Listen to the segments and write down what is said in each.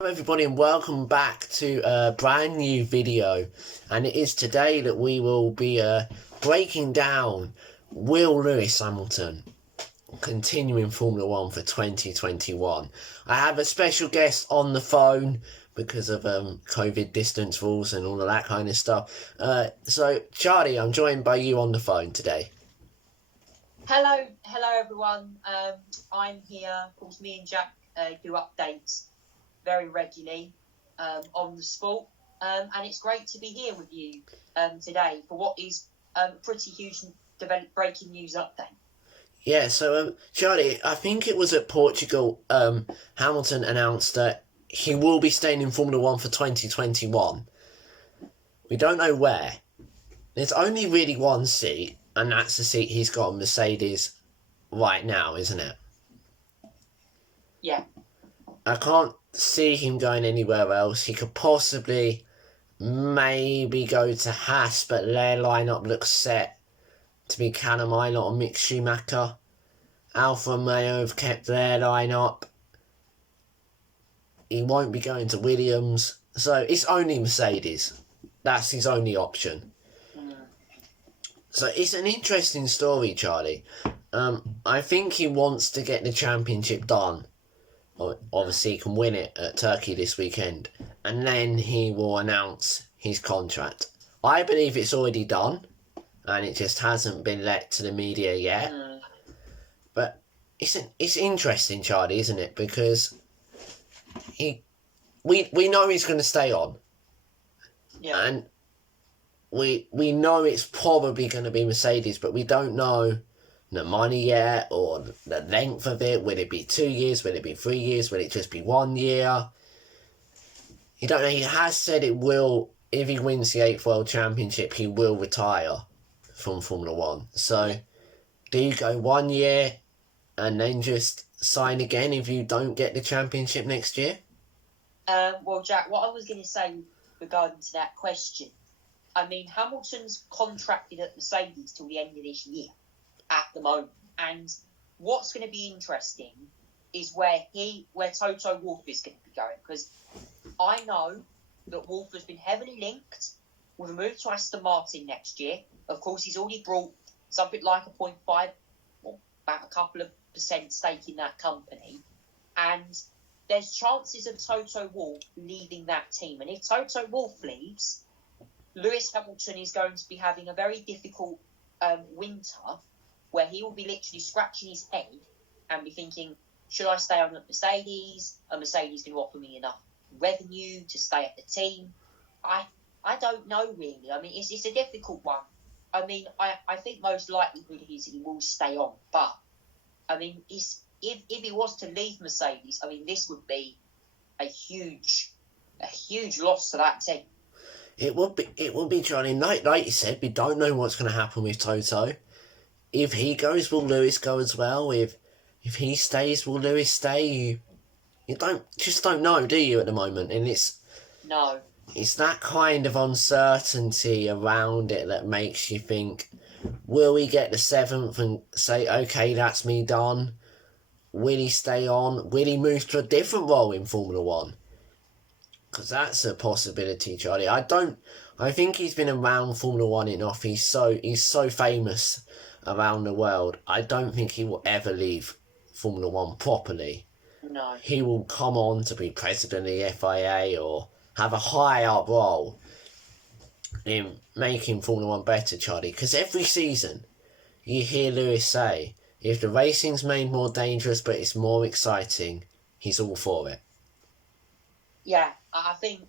Hello everybody and welcome back to a brand new video, and it is today that we will be breaking down Will Lewis Hamilton continuing Formula 1 for 2021. I have a special guest on the phone because of COVID distance rules and all of that kind of stuff. So Charlie, I'm joined by you on the phone today. Hello everyone. I'm here. Of course, me and Jack do updates very regularly on the sport, and it's great to be here with you today for what is a pretty huge breaking news update. Yeah, so Charlie, I think it was at Portugal, Hamilton announced that he will be staying in Formula 1 for 2021. We don't know where. There's only really one seat, and that's the seat he's got in Mercedes right now, isn't it? Yeah. I can't see him going anywhere else. He could possibly maybe go to Haas, but their lineup looks set to be Callum Ilott and Mick Schumacher. Alfa Romeo have kept their lineup. He won't be going to Williams, so it's only Mercedes. That's his only option. So it's an interesting story, Charlie. I think he wants to get the championship done. Obviously, he can win it at Turkey this weekend, and then he will announce his contract. I believe it's already done, and it just hasn't been let to the media yet. But it's interesting, Charlie, isn't it? Because we know he's going to stay on, and we know it's probably going to be Mercedes, but we don't know the money yet or the length of it. Will it be 2 years? Will it be 3 years? Will it just be 1 year? You don't know. He has said it will, if he wins the 8th World Championship, he will retire from Formula 1. So, do you go 1 year and then just sign again if you don't get the championship next year? Well, Jack, what I was going to say regarding to that question, I mean, Hamilton's contracted at Mercedes till the end of this year at the moment, and what's going to be interesting is where Toto Wolff is going to be going, because I know that Wolff has been heavily linked with a move to Aston Martin next year. Of course, he's already brought something like a 0.5 or about a couple of % stake in that company, and there's chances of Toto Wolff leaving that team. And if Toto Wolff leaves, Lewis Hamilton is going to be having a very difficult winter, where he will be literally scratching his head and be thinking, should I stay on at Mercedes? Are Mercedes going to offer me enough revenue to stay at the team? I don't know, really. I mean, it's a difficult one. I mean, I think most likelihood is he will stay on. But, I mean, if he was to leave Mercedes, I mean, this would be a huge loss to that team. It would be, Johnny. Like you said, we don't know what's going to happen with Toto. If he goes, will Lewis go as well? If he stays, will Lewis stay? You don't know, do you, at the moment? And it's that kind of uncertainty around it that makes you think, will he get the 7th and say, okay, that's me done? Will he stay on? Will he move to a different role in Formula 1? Because that's a possibility, Charlie. I think he's been around Formula 1 enough. He's so famous around the world. I don't think he will ever leave Formula 1 properly. No. He will come on to be president of the FIA or have a high up role in making Formula 1 better, Charlie. Because every season you hear Lewis say, if the racing's made more dangerous but it's more exciting, he's all for it. Yeah, I think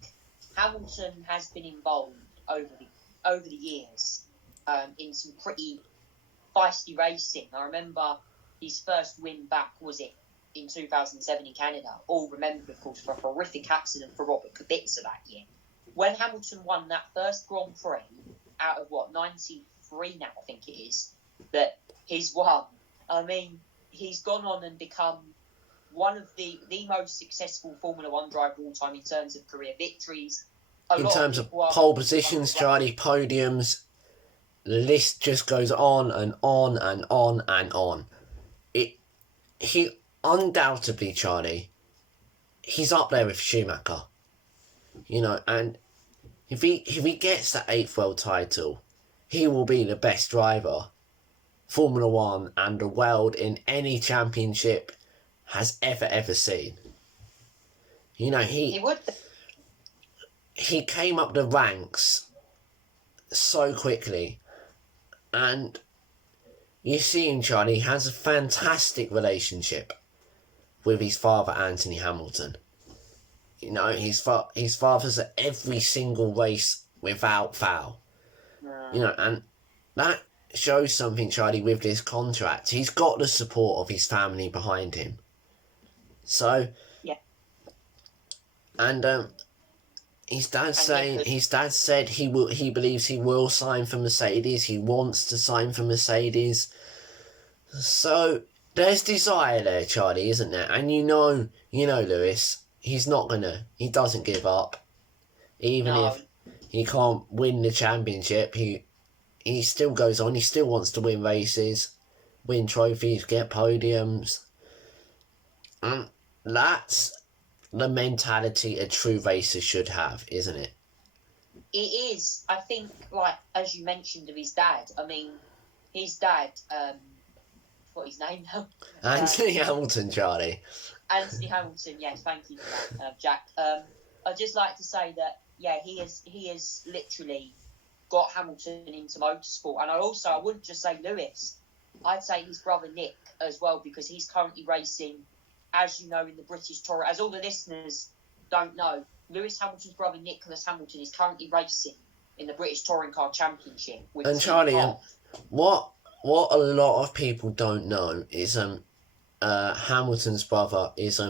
Hamilton has been involved over the years in some pretty feisty racing. I remember his first win back, was it in 2007 in Canada? All remembered, of course, for a horrific accident for Robert Kubica that year. When Hamilton won that first Grand Prix out of 93 now, I think it is, that he's won. I mean, he's gone on and become one of the most successful Formula 1 driver of all time in terms of career victories. In terms of pole positions, Charlie, podiums, the list just goes on and on and on and on. He undoubtedly, Charlie, he's up there with Schumacher. You know, and if he gets that 8th world title, he will be the best driver Formula One and the world in any championship has ever seen. You know, He would. he came up the ranks so quickly, and you see him, Charlie, he has a fantastic relationship with his father, Anthony Hamilton. You know, his father's at every single race without fail. You know, and that shows something, Charlie, with this contract. He's got the support of his family behind him. So, yeah. And his dad said he believes he will sign for Mercedes. He wants to sign for Mercedes. So there's desire there, Charlie, isn't there? And you know, Lewis, he doesn't give up. Even if he can't win the championship, he still goes on. He still wants to win races, win trophies, get podiums. And that's the mentality a true racer should have, isn't it? It is. I think, like, as you mentioned of his dad, I mean, his dad, what's his name now? Anthony Hamilton, Charlie. Anthony Hamilton, yes, thank you for that, Jack. I'd just like to say that, yeah, he has literally got Hamilton into motorsport. And I wouldn't just say Lewis, I'd say his brother Nick as well, because he's currently racing, as you know, in the British Touring. As all the listeners don't know, Lewis Hamilton's brother Nicholas Hamilton is currently racing in the British Touring Car Championship. And Charlie, what a lot of people don't know is Hamilton's brother is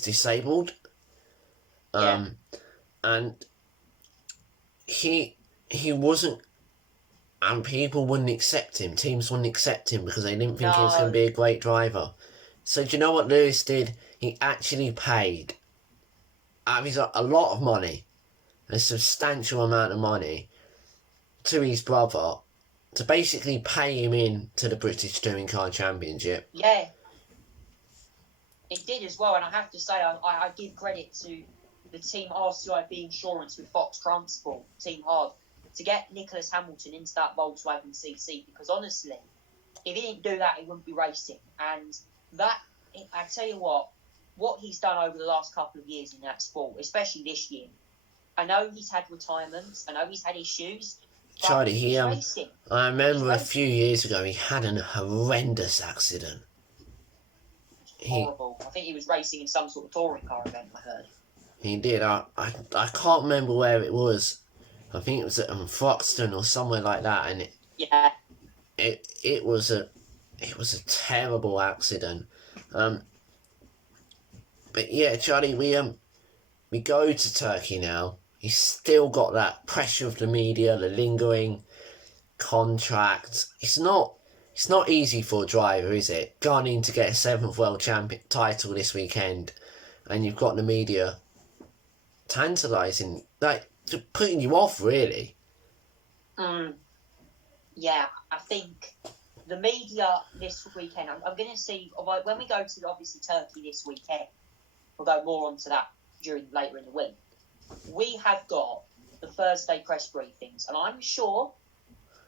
disabled. And he wasn't, and people wouldn't accept him. Teams wouldn't accept him because they didn't think he was going to be a great driver. So do you know what Lewis did? He actually paid a lot of money, a substantial amount of money, to his brother to basically pay him in to the British Touring Car Championship. Yeah, it did as well, and I have to say I give credit to the team RCIB Insurance with Fox Transport, Team Hard, to get Nicholas Hamilton into that Volkswagen CC, because honestly, if he didn't do that, he wouldn't be racing. And that, I tell you what he's done over the last couple of years in that sport, especially this year. I know he's had retirements, I know he's had issues. Charlie, I remember a few years ago he had a horrendous accident. Horrible. I think he was racing in some sort of touring car event, I heard. He did. I can't remember where it was. I think it was at Thruxton or somewhere like that, and it was a terrible accident. But yeah, Charlie, we go to Turkey now. He's still got that pressure of the media, the lingering contract. It's not easy for a driver, is it? Going to get a 7th world champion title this weekend, and you've got the media tantalising, like putting you off, really. Yeah, I think the media this weekend, I'm going to see, when we go to obviously Turkey this weekend, we'll go more onto that later in the week. We have got the Thursday press briefings, and I'm sure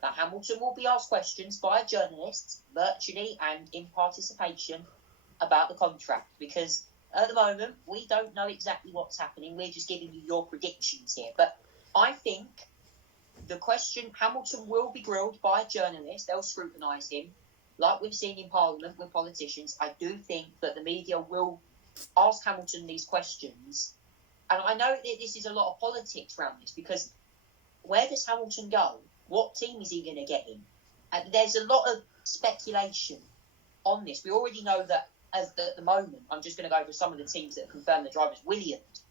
that Hamilton will be asked questions by journalists, virtually and in participation, about the contract, because at the moment we don't know exactly what's happening. We're just giving you your predictions here. But I think the question, Hamilton will be grilled by journalists. They'll scrutinise him, like we've seen in Parliament with politicians. I do think that the media will ask Hamilton these questions. And I know that this is a lot of politics around this, because where does Hamilton go? What team is he going to get in? And there's a lot of speculation on this. We already know that at the moment, I'm just going to go over some of the teams that have confirmed the drivers. Williams,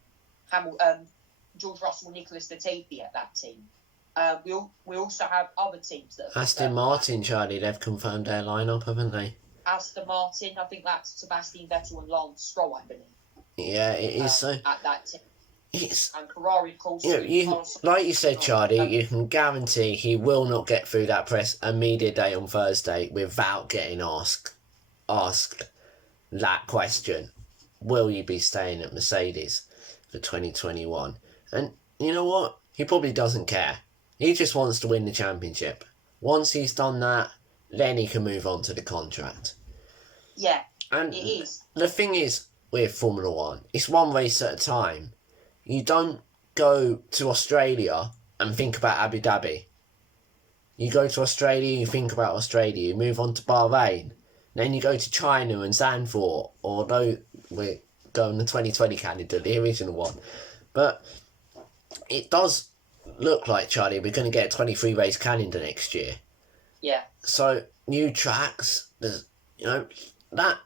George Russell, Nicholas Latifi at that team. We also have other teams that have Aston Martin, Charlie, they've confirmed their lineup, haven't they? Aston Martin, I think that's Sebastian Vettel and Lance Stroll, I believe. Yeah, it is so. At that team. It's, and Ferrari, of course. Like you said, Charlie, you can guarantee he will not get through that media day on Thursday without getting asked that question. will you be staying at Mercedes for 2021? And you know what? He probably doesn't care. He just wants to win the championship. Once he's done that, then he can move on to the contract. Yeah, and it is. The thing is with Formula One, it's one race at a time. You don't go to Australia and think about Abu Dhabi. You go to Australia, you think about Australia, you move on to Bahrain. Then you go to China and Zandvoort, although we're going the 2020 calendar, the original one. But it does look like, Charlie, we're going to get a 23 race calendar next year. Yeah. So new tracks, there's, you know, that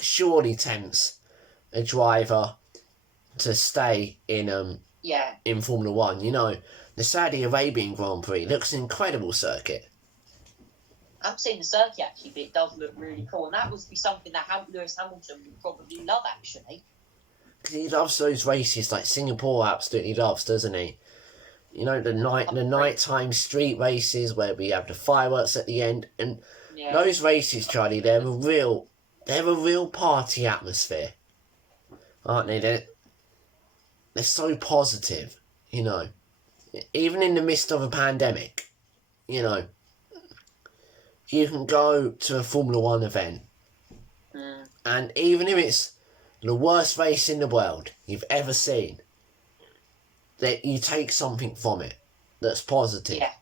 surely tempts a driver to stay in Formula One. You know, the Saudi Arabian Grand Prix looks an incredible circuit. I haven't seen the circuit actually, but it does look really cool, and that would be something that Lewis Hamilton would probably love actually. Because he loves those races, like Singapore absolutely loves, doesn't he? You know, the nighttime street races where we have the fireworks at the end, and those races, Charlie, they're a real party atmosphere, aren't they? They're so positive, you know. Even in the midst of a pandemic, you know, you can go to a Formula One event, and even if it's the worst race in the world you've ever seen, that you take something from it that's positive. Yeah.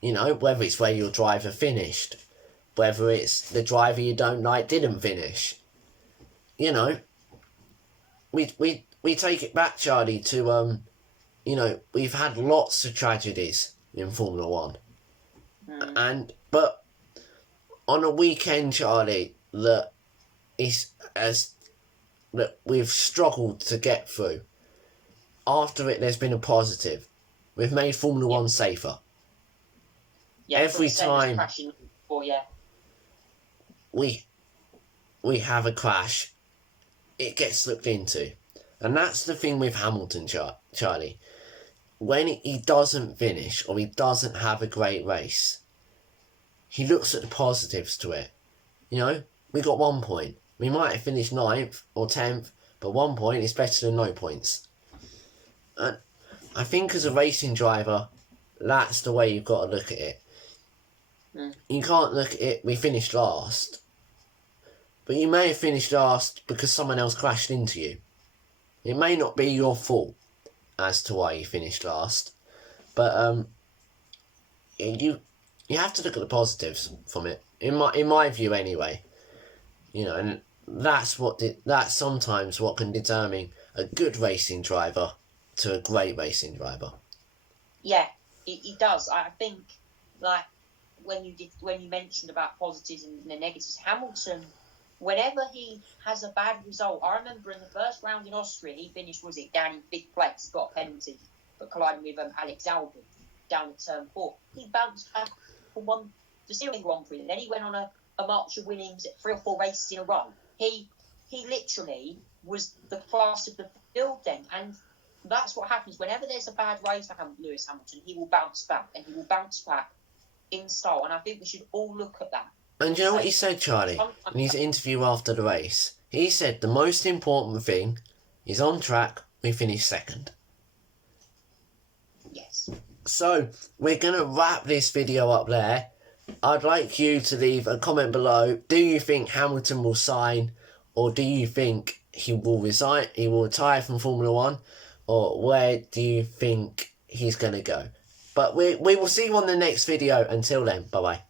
You know, whether it's where your driver finished, whether it's the driver you don't like didn't finish. You know, we take it back, Charlie, to you know, we've had lots of tragedies in Formula One. But on a weekend, Charlie, that we've struggled to get through. After it, there's been a positive. We've made Formula One safer. Yeah, every time we have a crash, it gets looked into. And that's the thing with Hamilton, Charlie. When he doesn't finish or he doesn't have a great race, he looks at the positives to it. You know, we got 1 point. We might have finished 9th or 10th, but 1 point is better than no points. And I think as a racing driver, that's the way you've got to look at it. You can't look at it, we finished last. But you may have finished last because someone else crashed into you. It may not be your fault as to why you finished last. But you have to look at the positives from it. In my view anyway. You know, and that's sometimes what can determine a good racing driver to a great racing driver. Yeah, it does. I think, like, when you mentioned about positives and the negatives, Hamilton, whenever he has a bad result, I remember in the first round in Austria, he finished, down in 5th place, got a penalty for colliding with Alex Albon down at turn 4. He bounced back and won the Syrian Grand Prix, and then he went on a march of winnings at 3 or 4 races in a row. He literally was the class of the field then, and that's what happens whenever there's a bad race for Lewis Hamilton. He will bounce back, and he will bounce back in style. And I think we should all look at that. And you know what he said, Charlie, in his interview after the race? He said the most important thing is on track, we finish second. Yes. So, we're going to wrap this video up there. I'd like you to leave a comment below. Do you think Hamilton will sign, or do you think he will resign? He will retire from Formula One, or where do you think he's going to go? But we will see you on the next video. Until then, bye bye.